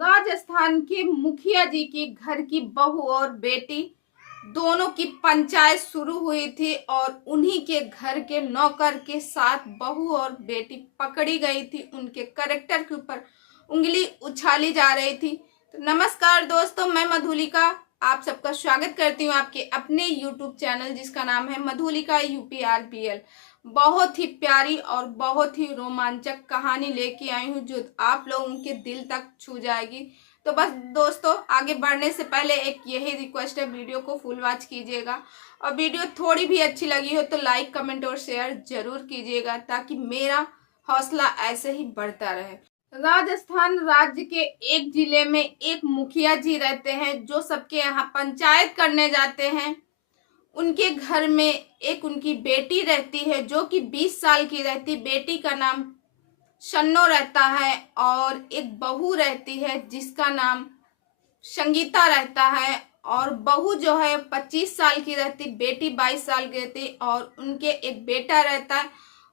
राजस्थान के मुखिया जी के घर की बहू और बेटी दोनों की पंचायत शुरू हुई थी और उन्हीं के घर के नौकर के साथ बहू और बेटी पकड़ी गई थी। उनके कैरेक्टर के ऊपर उंगली उछाली जा रही थी। तो नमस्कार दोस्तों, मैं मधुलिका आप सबका स्वागत करती हूँ आपके अपने YouTube चैनल जिसका नाम है मधुलिका UPRPL। बहुत ही प्यारी और बहुत ही रोमांचक कहानी लेके आई हूँ जो आप लोगों के दिल तक छू जाएगी। तो बस दोस्तों, आगे बढ़ने से पहले एक यही रिक्वेस्ट है, वीडियो को फुल वॉच कीजिएगा और वीडियो थोड़ी भी अच्छी लगी हो तो लाइक कमेंट और शेयर जरूर कीजिएगा ताकि मेरा हौसला ऐसे ही बढ़ता रहे। राजस्थान राज्य के एक जिले में एक मुखिया जी रहते हैं जो सबके यहाँ पंचायत करने जाते हैं। उनके घर में एक उनकी बेटी रहती है जो कि 20 साल की रहती। बेटी का नाम शन्नो रहता है और एक बहू रहती है जिसका नाम संगीता रहता है। और बहू जो है 25 साल की रहती, बेटी 22 साल की रहती और उनके एक बेटा रहता है।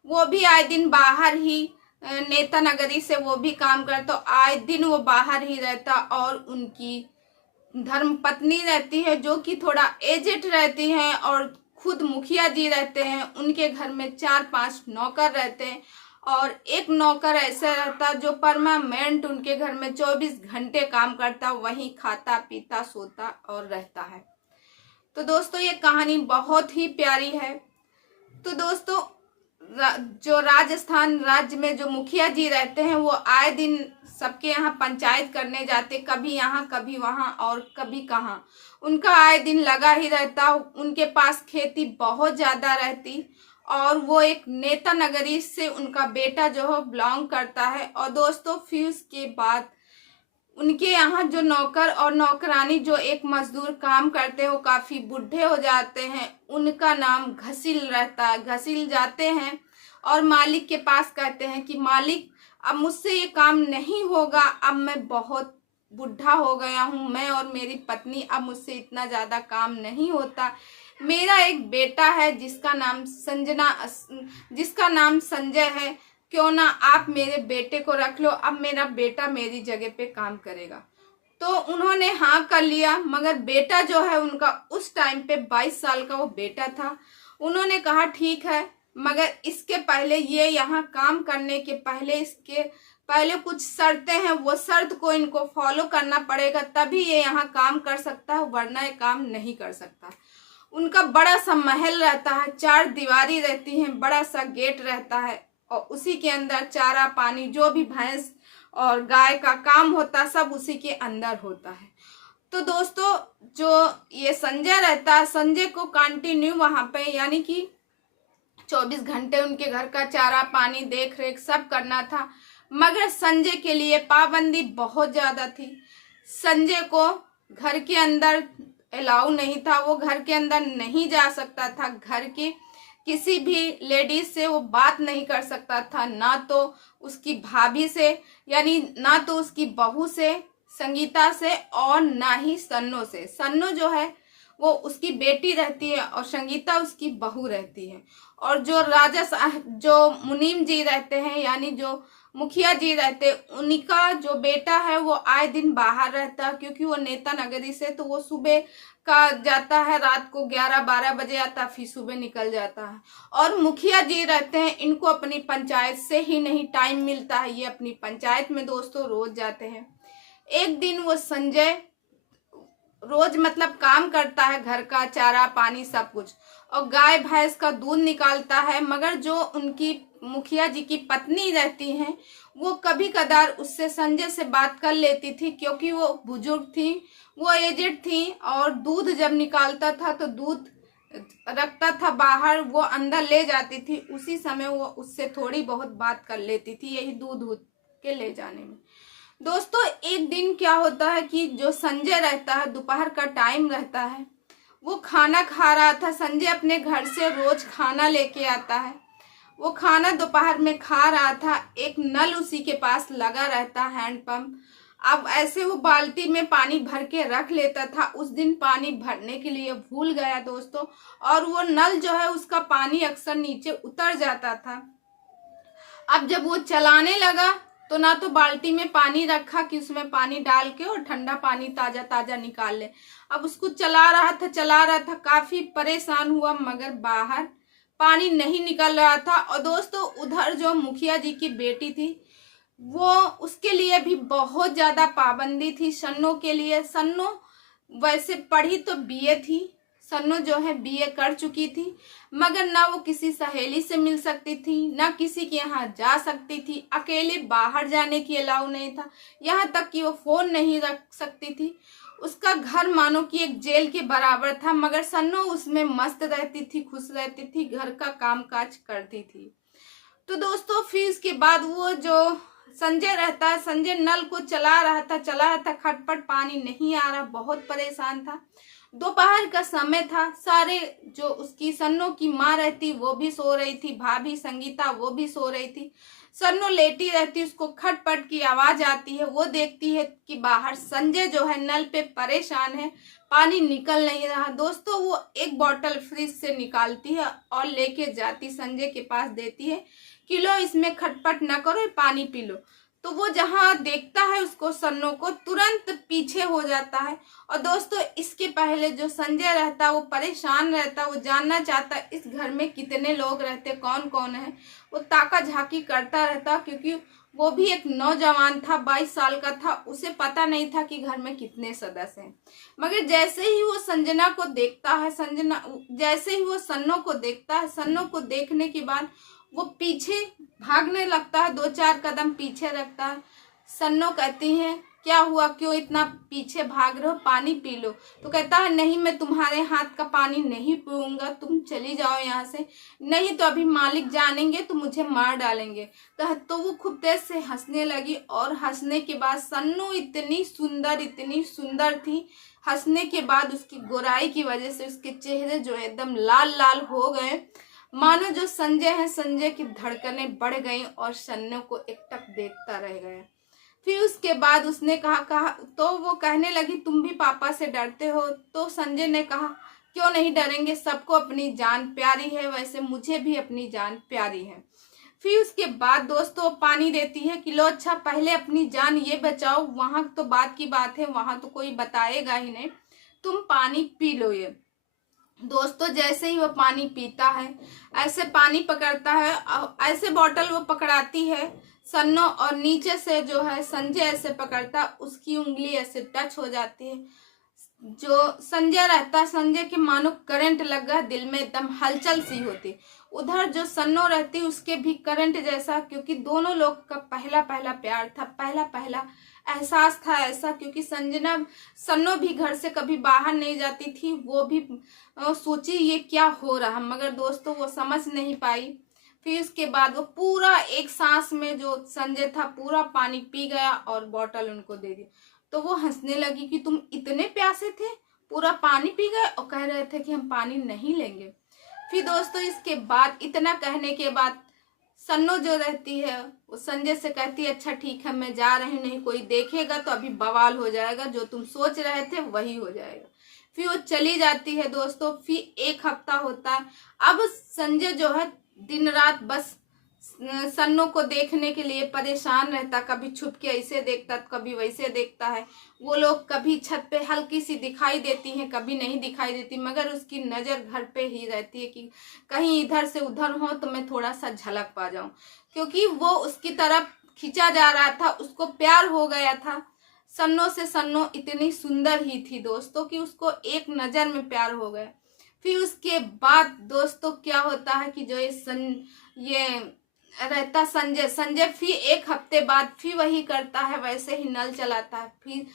वो भी आए दिन बाहर ही नेता नगरी से वो भी काम करता, तो आए दिन वो बाहर ही रहता। और उनकी धर्म पत्नी रहती है जो कि थोड़ा एजेड रहती है और खुद मुखिया जी रहते हैं। उनके घर में 4-5 नौकर रहते हैं और एक नौकर ऐसा रहता जो परमानेंट उनके घर में 24 घंटे काम करता, वहीं खाता पीता सोता और रहता है। तो दोस्तों, ये कहानी बहुत ही प्यारी है। तो दोस्तों, जो राजस्थान राज्य में जो मुखिया जी रहते हैं वो आए दिन सबके यहाँ पंचायत करने जाते, कभी यहाँ कभी वहाँ और कभी कहाँ। उनका आए दिन लगा ही रहता। उनके पास खेती बहुत ज़्यादा रहती और वो एक नेता नगरी से उनका बेटा जो है बिलोंग करता है। और दोस्तों, फिर उसके बाद उनके यहाँ जो नौकर और नौकरानी जो एक मजदूर काम करते हैं वो काफ़ी बूढ़े हो जाते हैं। उनका नाम घसील रहता है। घसील जाते हैं और मालिक के पास कहते हैं कि मालिक, अब मुझसे ये काम नहीं होगा, अब मैं बहुत बूढ़ा हो गया हूँ, मैं और मेरी पत्नी, अब मुझसे इतना ज़्यादा काम नहीं होता। मेरा एक बेटा है जिसका नाम संजय है, क्यों ना आप मेरे बेटे को रख लो, अब मेरा बेटा मेरी जगह पे काम करेगा। तो उन्होंने हाँ कर लिया, मगर बेटा जो है उनका उस टाइम पे 22 साल का वो बेटा था। उन्होंने कहा ठीक है, मगर इसके पहले ये यहाँ काम करने के पहले इसके पहले कुछ शर्तें हैं, वो शर्त को इनको फॉलो करना पड़ेगा तभी ये यहाँ काम कर सकता है, वरना ये काम नहीं कर सकता। उनका बड़ा सा महल रहता है, 4 दीवारी रहती हैं, बड़ा सा गेट रहता है और उसी के अंदर चारा पानी जो भी भैंस और गाय का काम होता है सब उसी के अंदर होता है। तो दोस्तों, जो ये संजय रहता है, संजय को कंटिन्यू वहाँ पे यानी कि 24 घंटे उनके घर का चारा पानी देख रेख सब करना था, मगर संजय के लिए पाबंदी बहुत ज़्यादा थी। संजय को घर के अंदर अलाउ नहीं था, वो घर के अंदर नहीं जा सकता था। घर के किसी भी लेडीज से वो बात नहीं कर सकता था, ना तो उसकी भाभी से यानी ना तो उसकी बहू से संगीता से और ना ही सन्नो से। सन्नो जो है वो उसकी बेटी रहती है और संगीता उसकी बहू रहती है। और जो जो मुनीम जी रहते हैं यानी जो मुखिया जी रहते, उनका जो बेटा है वो आए दिन बाहर रहता है क्योंकि वो नेता नगरी से, तो वो सुबह का जाता है, रात को 11-12 बजे आता, फिर सुबह निकल जाता है। और मुखिया जी रहते हैं, इनको अपनी पंचायत से ही नहीं टाइम मिलता है, ये अपनी पंचायत में दोस्तों रोज जाते हैं। एक दिन वो संजय रोज मतलब काम करता है, घर का चारा पानी सब कुछ और गाय भैंस का दूध निकालता है, मगर जो उनकी मुखिया जी की पत्नी रहती हैं वो कभी कदार उससे संजय से बात कर लेती थी क्योंकि वो बुजुर्ग थी, वो एजेड थी और दूध जब निकालता था तो दूध रखता था बाहर, वो अंदर ले जाती थी, उसी समय वो उससे थोड़ी बहुत बात कर लेती थी यही दूध के ले जाने में। दोस्तों, एक दिन क्या होता है कि जो संजय रहता है, दोपहर का टाइम रहता है, वो खाना खा रहा था। संजय अपने घर से रोज खाना लेके आता है, वो खाना दोपहर में खा रहा था। एक नल उसी के पास लगा रहता, हैंडपंप। अब ऐसे वो बाल्टी में पानी भर के रख लेता था, उस दिन पानी भरने के लिए भूल गया दोस्तों, और वो नल जो है उसका पानी अक्सर नीचे उतर जाता था। अब जब वो चलाने लगा तो ना तो बाल्टी में पानी रखा कि उसमें पानी डाल के और ठंडा पानी ताजा ताजा निकाल ले। अब उसको चला रहा था, काफी परेशान हुआ, मगर बाहर पानी नहीं निकल रहा था। और दोस्तों उधर जो मुखिया जी की बेटी थी, वो उसके लिए भी बहुत ज्यादा पाबंदी थी सन्नो के लिए। सन्नो वैसे पढ़ी तो बीए थी, सन्नो जो है बीए कर चुकी थी, मगर ना वो किसी सहेली से मिल सकती थी, ना किसी के यहाँ जा सकती थी, अकेले बाहर जाने की अलाउ नहीं था, यहाँ तक कि वो फोन नहीं रख सकती थी। उसका घर मानो कि एक जेल के बराबर था, मगर सन्नो उसमें मस्त रहती थी, खुश रहती थी, घर का काम काज करती थी। तो दोस्तों फिर इसके बाद वो जो संजय रहता है, संजय नल को चला रहा था, खटपट पानी नहीं आ रहा, बहुत परेशान था। दोपहर का समय था, सारे जो उसकी सन्नो की माँ रहती वो भी सो रही थी, भाभी संगीता वो भी सो रही थी। सन्नो लेटी रहती, उसको खटपट की आवाज आती है, वो देखती है कि बाहर संजय जो है नल पे परेशान है, पानी निकल नहीं रहा। दोस्तों वो एक बोतल फ्रिज से निकालती है और लेके जाती संजय के पास देती है कि लो इसमें खटपट ना करो, ये पानी पी लो। तो वो जहां देखता है उसको, सन्नो को, तुरंत पीछे हो जाता है। और दोस्तों इसके पहले जो संजय रहता वो परेशान रहता, वो जानना चाहता इस घर में कितने लोग रहते, कौन कौन है। वो ताका झाकी करता रहता, क्योंकि वो भी एक नौजवान था, 22 साल का था, उसे पता नहीं था कि घर में कितने सदस्य हैं। मगर जैसे ही वो संजना को देखता है, जैसे ही वो सन्नो को देखता है, सन्नो को देखने के बाद वो पीछे भागने लगता है, 2-4 कदम पीछे रखता है। सन्नो कहती है क्या हुआ, क्यों इतना पीछे भाग रहे हो, पानी पी लो। तो कहता है नहीं, मैं तुम्हारे हाथ का पानी नहीं पीऊंगा, तुम चली जाओ यहाँ से, नहीं तो अभी मालिक जानेंगे तो मुझे मार डालेंगे। तो वो खूब तेज से हंसने लगी, और हंसने के बाद सन्नो इतनी सुंदर थी, हंसने के बाद उसकी गोराई की वजह से उसके चेहरे जो एकदम लाल लाल हो गए, मानो जो संजय है, संजय की धड़कनें बढ़ गईं और सन्नो को एकटक देखता रह गया। फिर उसके बाद उसने कहा तो वो कहने लगी तुम भी पापा से डरते हो। तो संजय ने कहा क्यों नहीं डरेंगे, सबको अपनी जान प्यारी है, वैसे मुझे भी अपनी जान प्यारी है। फिर उसके बाद दोस्तों पानी देती है कि लो अच्छा पहले अपनी जान ये बचाओ, वहां तो बात की बात है, वहां तो कोई बताएगा ही नहीं, तुम पानी पी लो ये। दोस्तों जैसे ही वो पानी पीता है, ऐसे पानी पकड़ता है, ऐसे बॉटल वो पकड़ाती है सन्नो, और नीचे से जो है संजय ऐसे पकड़ता, उसकी उंगली ऐसे टच हो जाती है। जो संजय रहता, संजय के मानो करंट लग गया, दिल में एकदम हलचल सी होती। उधर जो सन्नो रहती उसके भी करंट जैसा, क्योंकि दोनों लोग का पहला पहला प्यार था, पहला पहला एहसास था ऐसा। क्योंकि सन्नो भी घर से कभी बाहर नहीं जाती थी, वो भी सोची ये क्या हो रहा, मगर दोस्तों वो समझ नहीं पाई। फिर उसके बाद वो पूरा एक सांस में जो संजय था पूरा पानी पी गया और बोतल उनको दे दी। तो वो हंसने लगी कि तुम इतने प्यासे थे, पूरा पानी पी गए और कह रहे थे कि हम पानी नहीं लेंगे। फिर दोस्तों इसके बाद, इतना कहने के बाद, सन्नो जो रहती है वो संजय से कहती है अच्छा ठीक है मैं जा रही हूँ, नहीं कोई देखेगा तो अभी बवाल हो जाएगा, जो तुम सोच रहे थे वही हो जाएगा। फिर वो चली जाती है दोस्तों। फिर एक हफ्ता होता है। अब संजय जो है दिन रात बस सन्नो को देखने के लिए परेशान रहता, कभी छुप के ऐसे देखता, कभी वैसे देखता है। वो लोग कभी छत पे हल्की सी दिखाई देती हैं, कभी नहीं दिखाई देती, मगर उसकी नजर घर पे ही रहती है कि कहीं इधर से उधर हो तो मैं थोड़ा सा झलक पा जाऊं, क्योंकि वो उसकी तरफ खींचा जा रहा था, उसको प्यार हो गया था सन्नो से। सन्नो इतनी सुंदर ही थी दोस्तों कि उसको एक नजर में प्यार हो गया। फिर उसके बाद दोस्तों क्या होता है कि जो ये रहता संजय फिर एक हफ्ते बाद फिर वही करता है, वैसे ही नल चलाता है। फिर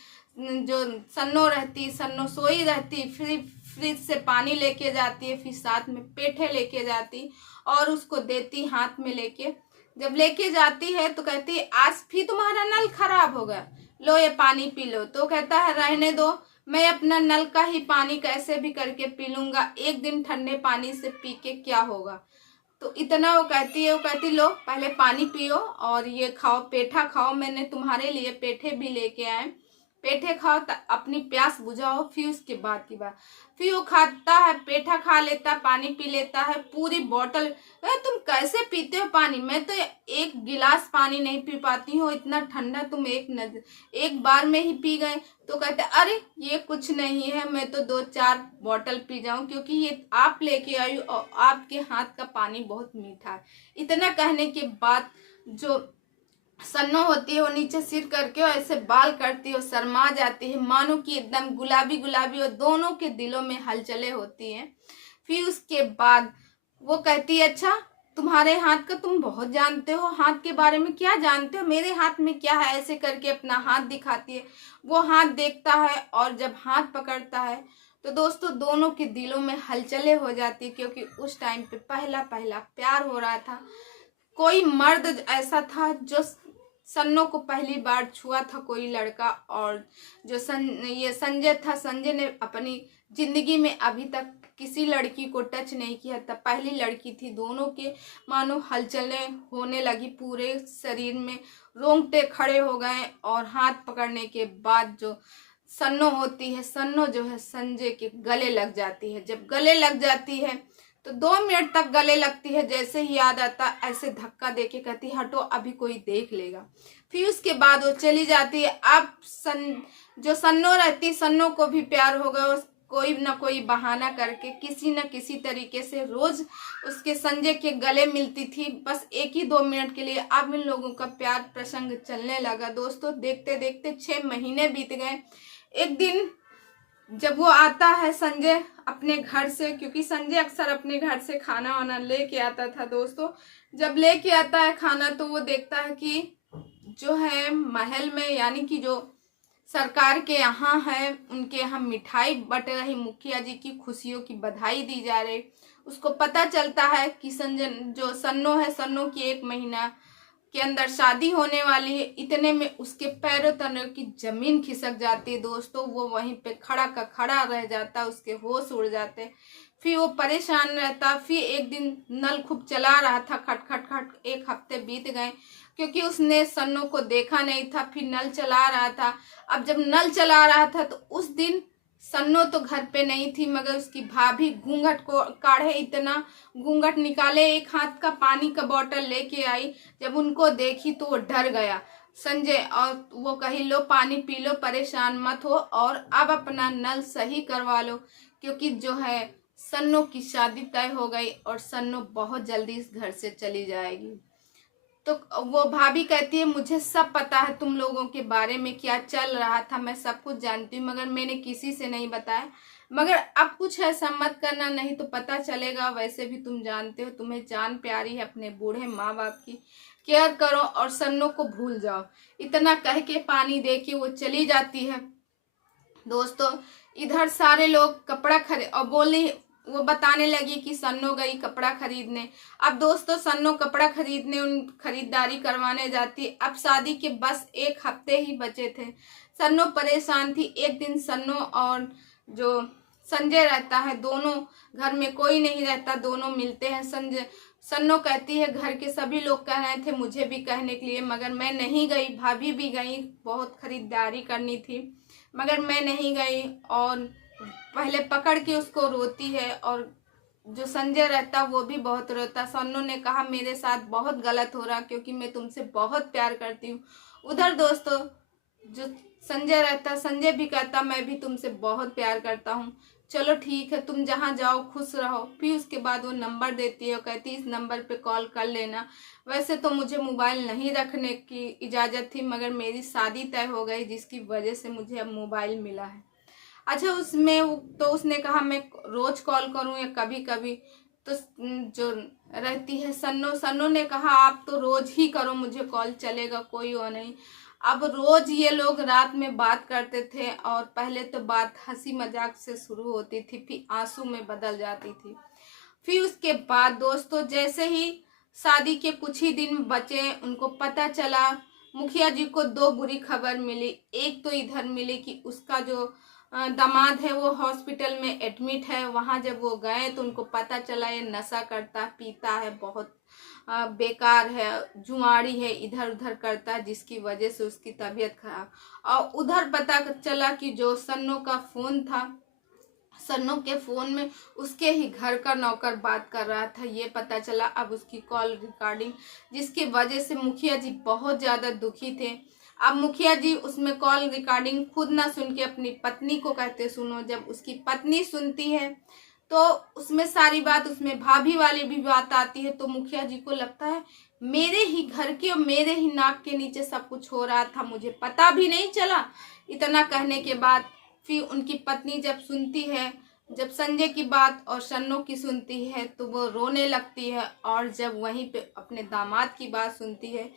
जो सन्नो सोई रहती, फिर फ्रिज से पानी लेके जाती है, फिर साथ में पेठे लेके जाती और उसको देती हाथ में लेके। जब लेके जाती है तो कहती है आज फिर तुम्हारा नल खराब हो गया, लो ये पानी पी लो। तो कहता है रहने दो, मैं अपना नल का ही पानी कैसे भी करके पी लूंगा, एक दिन ठंडे पानी से पी के क्या होगा। तो इतना वो कहती लो पहले पानी पियो और ये खाओ, पेठा खाओ, मैंने तुम्हारे लिए पेठे भी लेके आए, पेठे खाओ तो अपनी प्यास बुझाओ। फिर उसके बाद की बात, फिर वो खाता है, पेठा खा लेता, पानी पी लेता है पूरी बोतल। तुम कैसे पीते हो पानी? मैं तो एक गिलास पानी नहीं पी पाती हूँ, इतना ठंडा तुम एक बार में ही पी गए। तो कहते अरे ये कुछ नहीं है, मैं तो 2-4 बोतल पी जाऊं, क्योंकि ये आप लेके आई और आपके हाथ का पानी बहुत मीठा है। इतना कहने के बाद जो सन्नो होती है वो नीचे सिर करके और ऐसे बाल करती है और शर्मा जाती है, मानो कि एकदम गुलाबी गुलाबी, और दोनों के दिलों में हलचलें होती हैं। फिर उसके बाद वो कहती है अच्छा तुम्हारे हाथ का तुम बहुत जानते हो, हाथ के बारे में क्या जानते हो, मेरे हाथ में क्या है? ऐसे करके अपना हाथ दिखाती है। वो हाथ देखता है और जब हाथ पकड़ता है तो दोस्तों दोनों के दिलों में हलचलें हो जाती है, क्योंकि उस टाइम पे पहला पहला प्यार हो रहा था। कोई मर्द ऐसा था जो सन्नो को पहली बार छुआ था, कोई लड़का, और जो ये संजय था, संजय ने अपनी जिंदगी में अभी तक किसी लड़की को टच नहीं किया था, पहली लड़की थी। दोनों के मानो हलचलें होने लगी, पूरे शरीर में रोंगटे खड़े हो गए, और हाथ पकड़ने के बाद जो सन्नो होती है, सन्नो जो है संजय के गले लग जाती है। जब गले लग जाती है तो 2 मिनट तक गले लगती है, जैसे ही याद आता ऐसे धक्का देके कहती हटो अभी कोई देख लेगा। फिर उसके बाद वो चली जाती है। अब जो सन्नो रहती, सन्नो को भी प्यार हो गया, कोई ना कोई बहाना करके किसी न किसी तरीके से रोज उसके संजय के गले मिलती थी, बस 1 ही 2 मिनट के लिए। अब इन लोगों का प्यार प्रसंग चलने लगा दोस्तों। देखते देखते 6 महीने बीत गए। एक दिन जब वो आता है संजय अपने घर से, क्योंकि संजय अक्सर अपने घर से खाना वाना लेके आता था दोस्तों, जब लेके आता है खाना तो वो देखता है कि जो है महल में, यानी कि जो सरकार के यहाँ है, उनके यहाँ मिठाई बट रही, मुखिया जी की खुशियों की बधाई दी जा रही। उसको पता चलता है कि संजय जो सन्नो है, सन्नो की 1 महीना के अंदर शादी होने वाली है। इतने में उसके पैरों तले की जमीन खिसक जाती है दोस्तों, वो वहीं पे खड़ा का खड़ा रह जाता, उसके होश उड़ जाते। फिर वो परेशान रहता। फिर एक दिन नल खूब चला रहा था, खट खट खट, 1 हफ्ते बीत गए, क्योंकि उसने सन्नो को देखा नहीं था। फिर नल चला रहा था। अब जब नल चला रहा था तो उस दिन सन्नो तो घर पे नहीं थी, मगर उसकी भाभी घूंघट को काढ़े, इतना घूंघट निकाले, एक हाथ का पानी का बोतल लेके आई। जब उनको देखी तो वो डर गया संजय, और वो कही लो पानी पी लो, परेशान मत हो, और अब अपना नल सही करवा लो, क्योंकि जो है सन्नो की शादी तय हो गई और सन्नो बहुत जल्दी इस घर से चली जाएगी। तो वो भाभी कहती है मुझे सब पता है तुम लोगों के बारे में, क्या चल रहा था, मैं सब कुछ जानती हूँ, मगर मैंने किसी से नहीं बताया। मगर अब कुछ ऐसा मत करना, नहीं तो पता चलेगा। वैसे भी तुम जानते हो तुम्हें जान प्यारी है अपने बूढ़े माँ बाप की, केयर करो और सन्नो को भूल जाओ। इतना कह के पानी दे के वो चली जाती है दोस्तों। इधर सारे लोग कपड़ा खरीद और बोली, वो बताने लगी कि सन्नो गई कपड़ा खरीदने। अब दोस्तों सन्नो कपड़ा खरीदने, उन खरीदारी करवाने जाती। अब शादी के बस 1 हफ्ते ही बचे थे। सन्नो परेशान थी। एक दिन सन्नो और जो संजय रहता है, दोनों घर में कोई नहीं रहता, दोनों मिलते हैं। सन्नो कहती है घर के सभी लोग कह रहे थे मुझे भी कहने के लिए, मगर मैं नहीं गई। भाभी भी गई, बहुत खरीदारी करनी थी, मगर मैं नहीं गई। और पहले पकड़ के उसको रोती है, और जो संजय रहता वो भी बहुत रोता। सन्नो ने कहा मेरे साथ बहुत गलत हो रहा, क्योंकि मैं तुमसे बहुत प्यार करती हूँ। उधर दोस्तों जो संजय रहता, संजय भी कहता मैं भी तुमसे बहुत प्यार करता हूँ, चलो ठीक है तुम जहाँ जाओ खुश रहो। फिर उसके बाद वो नंबर देती है और कहती है इस नंबर पे कॉल कर लेना। वैसे तो मुझे मोबाइल नहीं रखने की इजाज़त थी, मगर मेरी शादी तय हो गई, जिसकी वजह से मुझे अब मोबाइल मिला है। अच्छा उसमें तो उसने कहा मैं रोज कॉल करूं या कभी कभी। तो जो रहती है सन्नो, सन्नो ने कहा आप तो रोज ही करो मुझे कॉल, चलेगा, कोई वो नहीं। अब रोज ये लोग रात में बात करते थे, और पहले तो बात हंसी मजाक से शुरू होती थी, फिर आंसू में बदल जाती थी। फिर उसके बाद दोस्तों जैसे ही शादी के कुछ ही दिन बचे, उनको पता चला, मुखिया जी को 2 बुरी खबर मिली। एक तो इधर मिली कि उसका जो दामाद है वो हॉस्पिटल में एडमिट है। वहाँ जब वो गए तो उनको पता चला ये नशा करता पीता है, बहुत बेकार है, जुआरी है, इधर उधर करता है, जिसकी वजह से उसकी तबीयत खराब। और उधर पता चला कि जो सन्नो का फ़ोन था, सन्नो के फ़ोन में उसके ही घर का नौकर बात कर रहा था, ये पता चला अब उसकी कॉल रिकॉर्डिंग, जिसकी वजह से मुखिया जी बहुत ज़्यादा दुखी थे। अब मुखिया जी उसमें कॉल रिकॉर्डिंग खुद ना सुन के अपनी पत्नी को कहते सुनो। जब उसकी पत्नी सुनती है तो उसमें सारी बात, उसमें भाभी वाली भी बात आती है। तो मुखिया जी को लगता है मेरे ही घर के और मेरे ही नाक के नीचे सब कुछ हो रहा था, मुझे पता भी नहीं चला। इतना कहने के बाद फिर उनकी पत्नी जब सुनती है, जब संजय की बात और सन्नो की सुनती है तो वो रोने लगती है। और जब वहीं पे अपने दामाद की बात सुनती है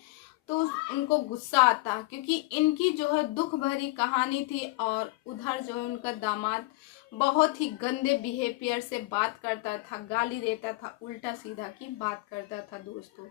तो उनको गुस्सा आता, क्योंकि इनकी जो है दुख भरी कहानी थी। और उधर जो है उनका दामाद बहुत ही गंदे बिहेवियर से बात करता था, गाली देता था, उल्टा सीधा की बात करता था दोस्तों।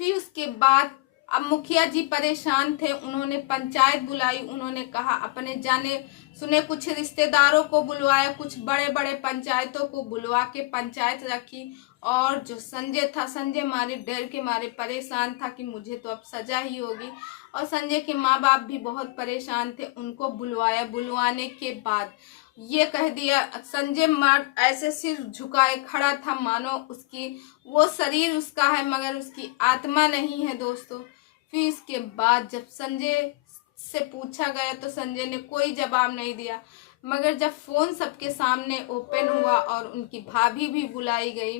फिर उसके बाद अब मुखिया जी परेशान थे, उन्होंने पंचायत बुलाई। उन्होंने कहा अपने जाने सुने कुछ रिश्तेदारों को बुलवाया, कुछ बड़े बड़े पंचायतों को बुलवा के पंचायत रखी। और जो संजय था, संजय मारे डर के मारे परेशान था कि मुझे तो अब सजा ही होगी। और संजय के माँ बाप भी बहुत परेशान थे, उनको बुलवाया। बुलवाने के बाद ये कह दिया, संजय मार ऐसे सिर झुकाए खड़ा था मानो उसकी वो शरीर उसका है मगर उसकी आत्मा नहीं है दोस्तों। फिर इसके बाद जब संजय से पूछा गया तो संजय ने कोई जवाब नहीं दिया। मगर जब फोन सबके सामने ओपन हुआ और उनकी भाभी भी बुलाई गई,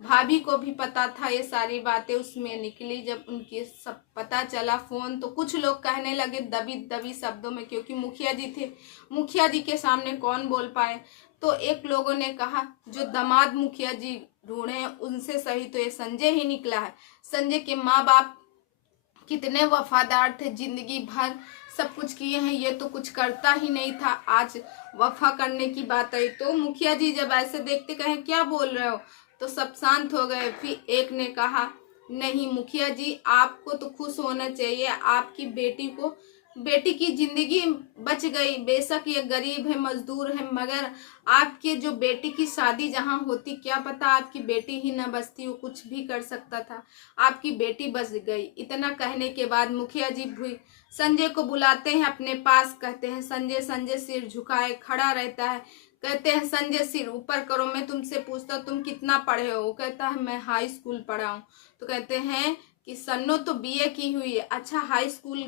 भाभी को भी पता था ये सारी बातें उसमें निकली। जब उनके सब पता चला फोन, तो कुछ लोग कहने लगे दबी दबी शब्दों में, क्योंकि मुखिया जी थे, मुखिया जी के सामने कौन बोल पाए। तो एक लोगों ने कहा जो दामाद मुखिया जी ढूंढे हैं उनसे सही तो ये संजय ही निकला है। संजय के माँ बाप कितने वफादार थे, जिंदगी भर सब कुछ किए हैं, ये तो कुछ करता ही नहीं था। आज वफा करने की बात आई तो मुखिया जी जब ऐसे देखते कहें क्या बोल रहे हो, तो सब शांत हो गए। फिर एक ने कहा नहीं मुखिया जी, आपको तो खुश होना चाहिए, आपकी बेटी की जिंदगी बच गई। बेशक ये गरीब है, मजदूर है, मगर आपके जो बेटी की शादी जहाँ होती, क्या पता आपकी बेटी ही न बचती, वो कुछ भी कर सकता था, आपकी बेटी बच गई। इतना कहने के बाद मुखिया जी भी संजय को बुलाते हैं अपने पास, कहते हैं संजय। संजय सिर झुकाए खड़ा रहता है, कहते हैं संजय सिर ऊपर करो, मैं तुमसे पूछता हूँ तुम कितना पढ़े हो। वो कहता है मैं हाई स्कूल पढ़ा हूँ। तो कहते हैं कि सन्नो तो बीए की हुई है, अच्छा हाई स्कूल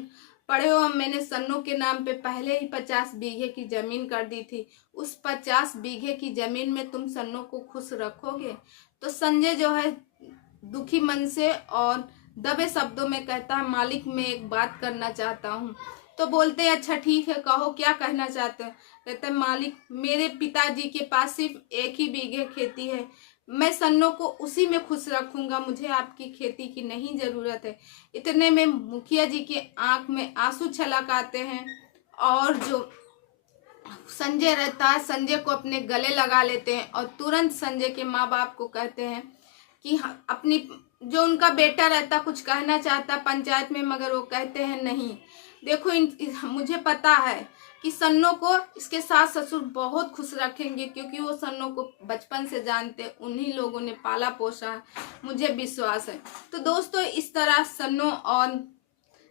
पढ़े हो। मैंने सन्नो के नाम पे पहले ही 50 बीघे की जमीन कर दी थी, उस 50 बीघे की जमीन में तुम सन्नो को खुश रखोगे। तो संजय जो है दुखी मन से और दबे शब्दों में कहता है मालिक मैं एक बात करना चाहता हूँ। तो बोलते हैं अच्छा ठीक है कहो क्या कहना चाहते हैं। कहते हैं मालिक मेरे पिताजी के पास सिर्फ 1 ही बीघे खेती है, मैं सन्नो को उसी में खुश रखूंगा, मुझे आपकी खेती की नहीं जरूरत है। इतने में मुखिया जी के आंख में आंसू छलक आते हैं और जो संजय रहता है संजय को अपने गले लगा लेते हैं और तुरंत संजय के माँ बाप को कहते हैं कि अपनी जो उनका बेटा रहता कुछ कहना चाहता पंचायत में, मगर वो कहते हैं नहीं देखो मुझे पता है कि सन्नो को इसके सास ससुर बहुत खुश रखेंगे, क्योंकि वो सन्नो को बचपन से जानते, उन्हीं लोगों ने पाला पोसा है, मुझे विश्वास है। तो दोस्तों इस तरह सन्नो और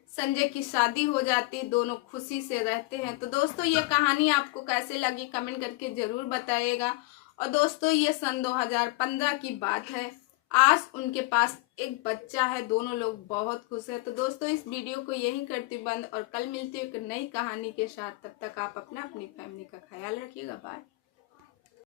संजय की शादी हो जाती, दोनों खुशी से रहते हैं। तो दोस्तों ये कहानी आपको कैसे लगी कमेंट करके जरूर बताइएगा। और दोस्तों ये सन 2015 की बात है, आज उनके पास एक बच्चा है, दोनों लोग बहुत खुश है। तो दोस्तों इस वीडियो को यहीं करती बंद और कल मिलती हूँ एक नई कहानी के साथ। तब तक आप अपनी फैमिली का ख्याल रखिएगा। बाय।